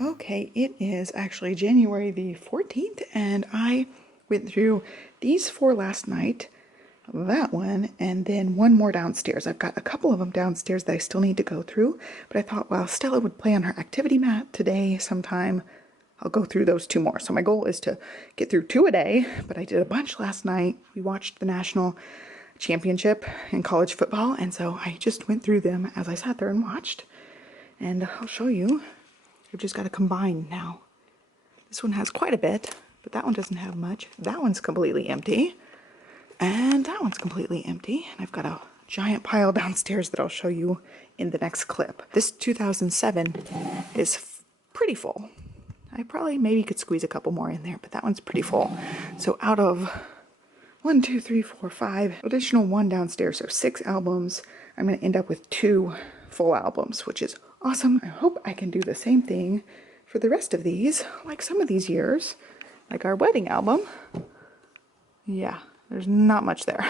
Okay, it is actually January the 14th, and I went through these four last night, that one, and then one more downstairs. I've got a couple of them downstairs that I still need to go through, but I thought, well, Stella would play on her activity mat today sometime. I'll go through those two more. So my goal is to get through two a day, but I did a bunch last night. We watched the national championship in college football, and so I just went through them as I sat there and watched. And I'll show you. I've just got to combine now. This one has quite a bit, but that one doesn't have much. That one's completely empty. And that one's completely empty. And I've got a giant pile downstairs that I'll show you in the next clip. This 2007 is pretty full. I probably maybe could squeeze a couple more in there, but that one's pretty full. So out of 1, 2, 3, 4, 5, additional one downstairs, so 6 albums, I'm going to end up with 2 full albums, which is awesome. I hope I can do the same thing for the rest of these, like some of these years, like our wedding album. Yeah, there's not much there.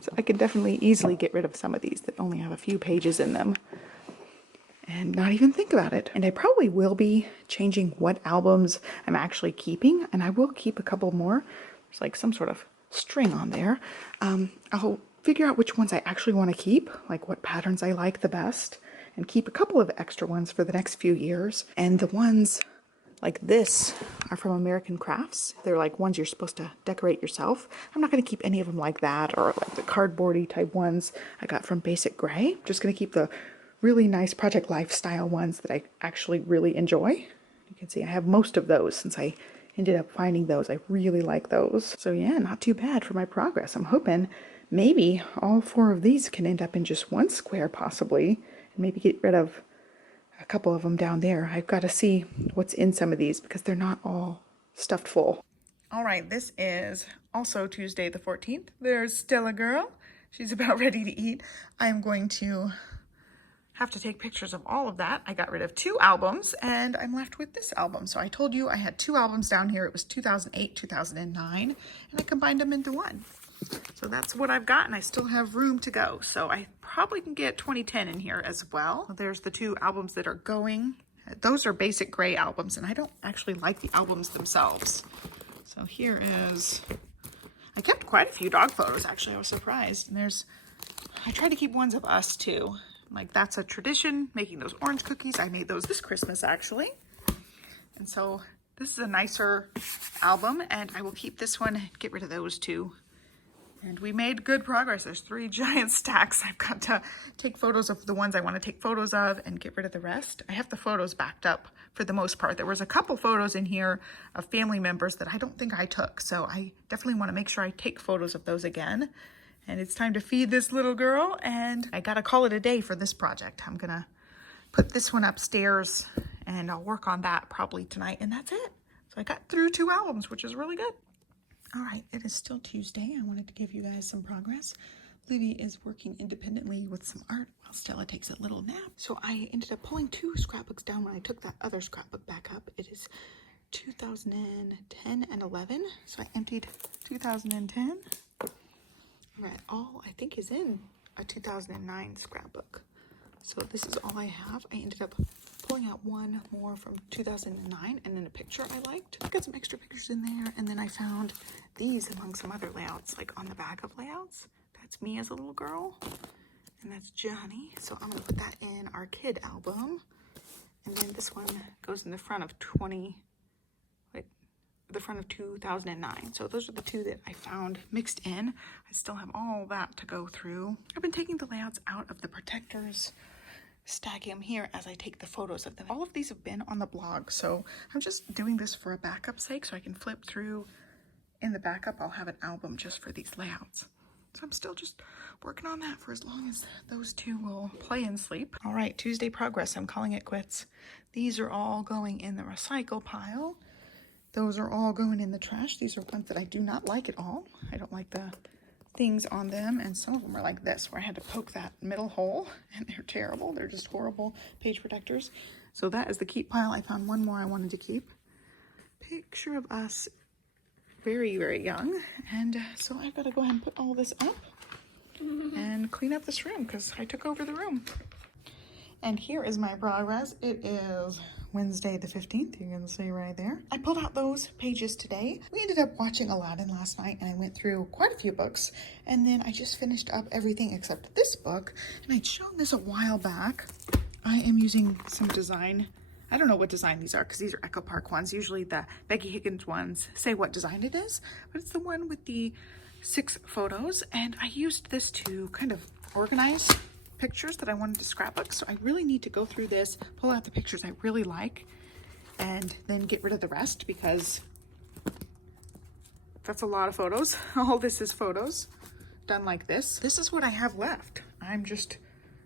So I could definitely easily get rid of some of these that only have a few pages in them and not even think about it. And I probably will be changing what albums I'm actually keeping, and I will keep a couple more. There's like some sort of string on there. I'll figure out which ones I actually want to keep, like what patterns I like the best, and keep a couple of extra ones for the next few years. And the ones like this are from American Crafts. They're like ones you're supposed to decorate yourself. I'm not going to keep any of them like that, or like the cardboardy type ones I got from Basic Gray. I'm just going to keep the really nice Project Lifestyle ones that I actually really enjoy. You can see I have most of those since I ended up finding those. I really like those. So yeah, not too bad for my progress. I'm hoping maybe all 4 of these can end up in just one square possibly, and maybe get rid of a couple of them down there. I've got to see what's in some of these because they're not all stuffed full. All right, this is also Tuesday the 14th. There's Stella Girl. She's about ready to eat. I'm going to have to take pictures of all of that. I got rid of 2 albums and I'm left with this album. So I told you I had 2 albums down here. It was 2008, 2009, and I combined them into one. So that's what I've got, and I still have room to go. So I probably can get 2010 in here as well. There's the 2 albums that are going. Those are Basic Gray albums, and I don't actually like the albums themselves. So here is, I kept quite a few dog photos, actually. I was surprised. And I tried to keep ones of us too. Like, that's a tradition, making those orange cookies. I made those this Christmas, actually. And so this is a nicer album, and I will keep this one, get rid of those 2. And we made good progress. There's 3 giant stacks. I've got to take photos of the ones I want to take photos of and get rid of the rest. I have the photos backed up for the most part. There was a couple photos in here of family members that I don't think I took. So I definitely want to make sure I take photos of those again. And it's time to feed this little girl, and I gotta call it a day for this project. I'm gonna put this one upstairs and I'll work on that probably tonight, and that's it. So I got through 2 albums, which is really good. All right, it is still Tuesday. I wanted to give you guys some progress. Livy is working independently with some art while Stella takes a little nap. So I ended up pulling 2 scrapbooks down when I took that other scrapbook back up. It is 2010 and 11. So I emptied 2010. Right, all I think is in a 2009 scrapbook. So this is all I have. I ended up pulling out one more from 2009 and then a picture I liked. I got some extra pictures in there, and then I found these among some other layouts, like on the back of layouts. That's me as a little girl, and that's Johnny. So I'm gonna put that in our kid album. And then this one goes in the front of 2009. So those are the 2 that I found mixed in. I still have all that to go through. I've been taking the layouts out of the protectors, stacking them here as I take the photos of them. All of these have been on the blog, so I'm just doing this for a backup sake so I can flip through. In the backup, I'll have an album just for these layouts. So I'm still just working on that for as long as those 2 will play and sleep. All right, Tuesday progress. I'm calling it quits. These are all going in the recycle pile. Those are all going in the trash. These are ones that I do not like at all. I don't like the things on them, and some of them are like this, where I had to poke that middle hole, and they're terrible. They're just horrible page protectors. So that is the keep pile. I found one more I wanted to keep. Picture of us very, very young. And so I've got to go ahead and put all this up and clean up this room because I took over the room. And here is my progress. It is Wednesday the 15th. You can see right there. I pulled out those pages today. We ended up watching Aladdin last night and I went through quite a few books, and then I just finished up everything except this book, and I'd shown this a while back. I am using some design. I don't know what design these are because these are Echo Park ones. Usually the Becky Higgins ones say what design it is, but it's the one with the 6 photos, and I used this to kind of organize pictures that I wanted to scrapbook. So I really need to go through this, pull out the pictures I really like, and then get rid of the rest because that's a lot of photos. All this is photos done like this. This is what I have left. I'm just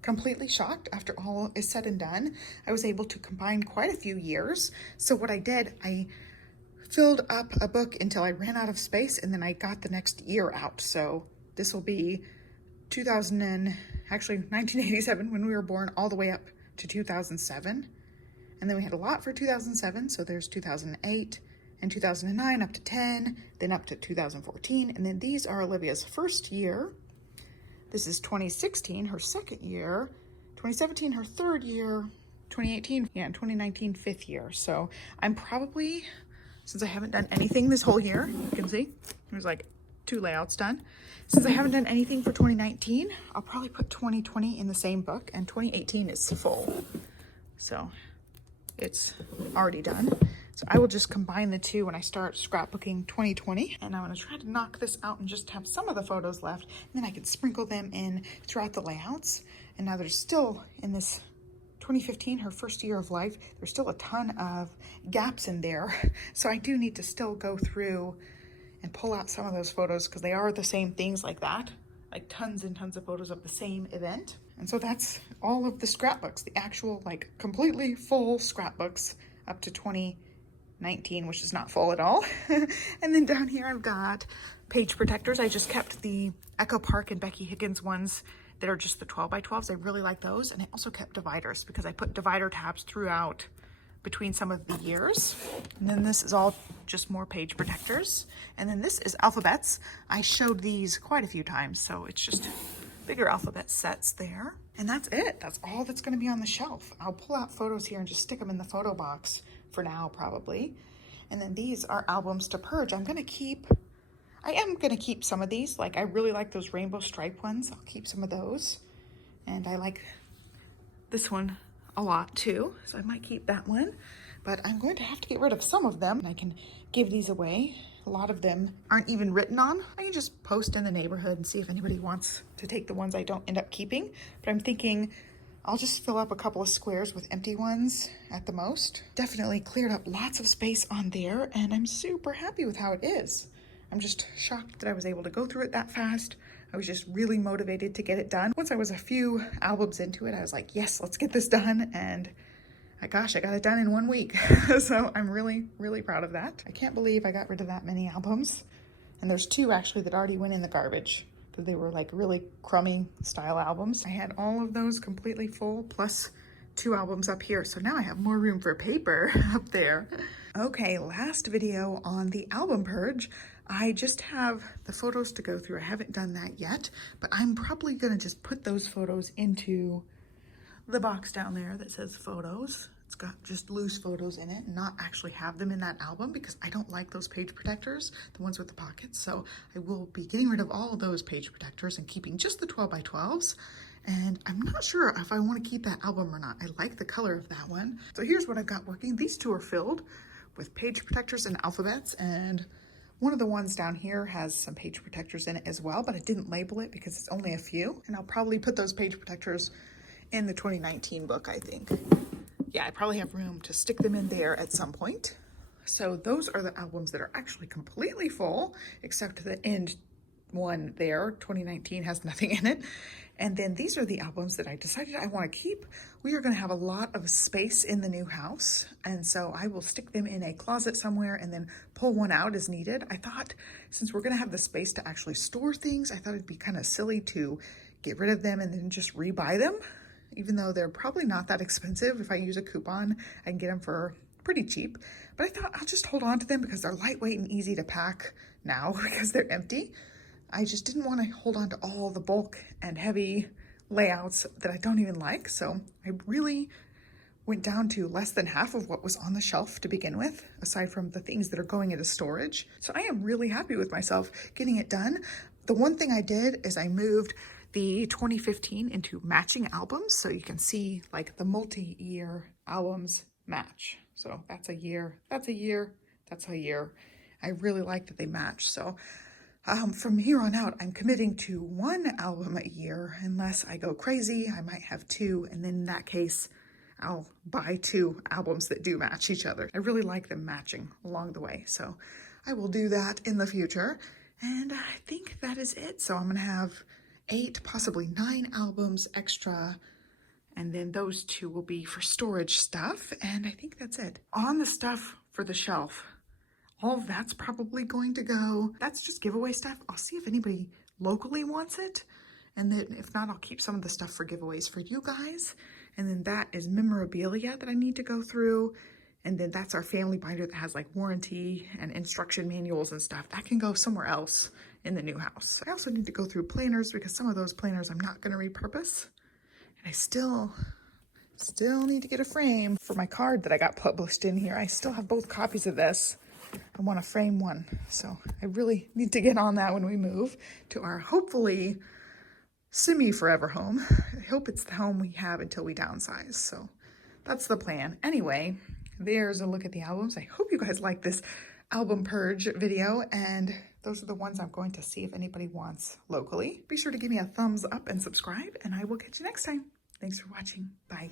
completely shocked after all is said and done. I was able to combine quite a few years. So what I did, I filled up a book until I ran out of space, and then I got the next year out. So this will be 1987 when we were born, all the way up to 2007. And then we had a lot for 2007. So there's 2008 and 2009 up to 10, then up to 2014. And then these are Olivia's first year. This is 2016, her second year, 2017, her third year, 2018, and 2019, fifth year. So I'm probably, since I haven't done anything this whole year, you can see, there's like 2 layouts done. Since I haven't done anything for 2019, I'll probably put 2020 in the same book, and 2018 is full. So it's already done. So I will just combine the two when I start scrapbooking 2020. And I'm gonna try to knock this out and just have some of the photos left. And then I can sprinkle them in throughout the layouts. And now there's still, in this 2015, her first year of life, there's still a ton of gaps in there. So I do need to still go through and pull out some of those photos because they are the same things like that, like tons and tons of photos of the same event. And so that's all of the scrapbooks, the actual like completely full scrapbooks up to 2019, which is not full at all. And then down here I've got page protectors. I just kept the Echo Park and Becky Higgins ones that are just the 12 by 12s. I really like those. And I also kept dividers because I put divider tabs throughout between some of the years. And then this is all just more page protectors. And then this is alphabets. I showed these quite a few times, so it's just bigger alphabet sets there. And that's it. That's all that's gonna be on the shelf. I'll pull out photos here and just stick them in the photo box for now, probably. And then these are albums to purge. I am gonna keep some of these. Like I really like those rainbow stripe ones. I'll keep some of those. And I like this one a lot too, so I might keep that one, but I'm going to have to get rid of some of them. I can give these away. A lot of them aren't even written on. I can just post in the neighborhood and see if anybody wants to take the ones I don't end up keeping, but I'm thinking I'll just fill up a couple of squares with empty ones at the most. Definitely cleared up lots of space on there, and I'm super happy with how it is. I'm just shocked that I was able to go through it that fast. I was just really motivated to get it done. Once I was a few albums into it, I was like, yes, let's get this done. And gosh, I got it done in 1 week. So I'm really, really proud of that. I can't believe I got rid of that many albums. And there's 2 actually that already went in the garbage because they were like really crummy style albums. I had all of those completely full, plus 2 albums up here. So now I have more room for paper up there. Okay, last video on the album purge. I just have the photos to go through. I haven't done that yet, but I'm probably gonna just put those photos into the box down there that says photos. It's got just loose photos in it and not actually have them in that album because I don't like those page protectors, the ones with the pockets. So I will be getting rid of all of those page protectors and keeping just the 12 by 12s. And I'm not sure if I want to keep that album or not. I like the color of that one. So here's what I've got working. These 2 are filled with page protectors and alphabets, and one of the ones down here has some page protectors in it as well, but I didn't label it because it's only a few. And I'll probably put those page protectors in the 2019 book, I think. Yeah, I probably have room to stick them in there at some point. So those are the albums that are actually completely full, except the end one there, 2019, has nothing in it. And then these are the albums that I decided I want to keep. We are going to have a lot of space in the new house, and so I will stick them in a closet somewhere and then pull one out as needed. I thought since we're going to have the space to actually store things, I thought it'd be kind of silly to get rid of them and then just rebuy them, even though they're probably not that expensive. If I use a coupon, I can get them for pretty cheap. But I thought I'll just hold on to them because they're lightweight and easy to pack now because they're empty. I just didn't want to hold on to all the bulk and heavy layouts that I don't even like. So I really went down to less than half of what was on the shelf to begin with, aside from the things that are going into storage. So I am really happy with myself getting it done. The one thing I did is I moved the 2015 into matching albums, so you can see like the multi-year albums match. So that's a year, that's a year, that's a year. I really like that they match. So from here on out, I'm committing to one album a year. Unless I go crazy, I might have two, and then in that case, I'll buy two albums that do match each other. I really like them matching along the way, so I will do that in the future. And I think that is it. So I'm gonna have 8, possibly 9 albums extra, and then those 2 will be for storage stuff, and I think that's it. On the stuff for the shelf, all of that's probably going to go. That's just giveaway stuff. I'll see if anybody locally wants it, and then if not, I'll keep some of the stuff for giveaways for you guys. And then that is memorabilia that I need to go through. And then that's our family binder that has like warranty and instruction manuals and stuff. That can go somewhere else in the new house. I also need to go through planners because some of those planners I'm not gonna repurpose. And I still need to get a frame for my card that I got published in here. I still have both copies of this. I want to frame one. So I really need to get on that when we move to our hopefully semi-forever home. I hope it's the home we have until we downsize. So that's the plan. Anyway, there's a look at the albums. I hope you guys like this album purge video, and those are the ones I'm going to see if anybody wants locally. Be sure to give me a thumbs up and subscribe, and I will catch you next time. Thanks for watching. Bye.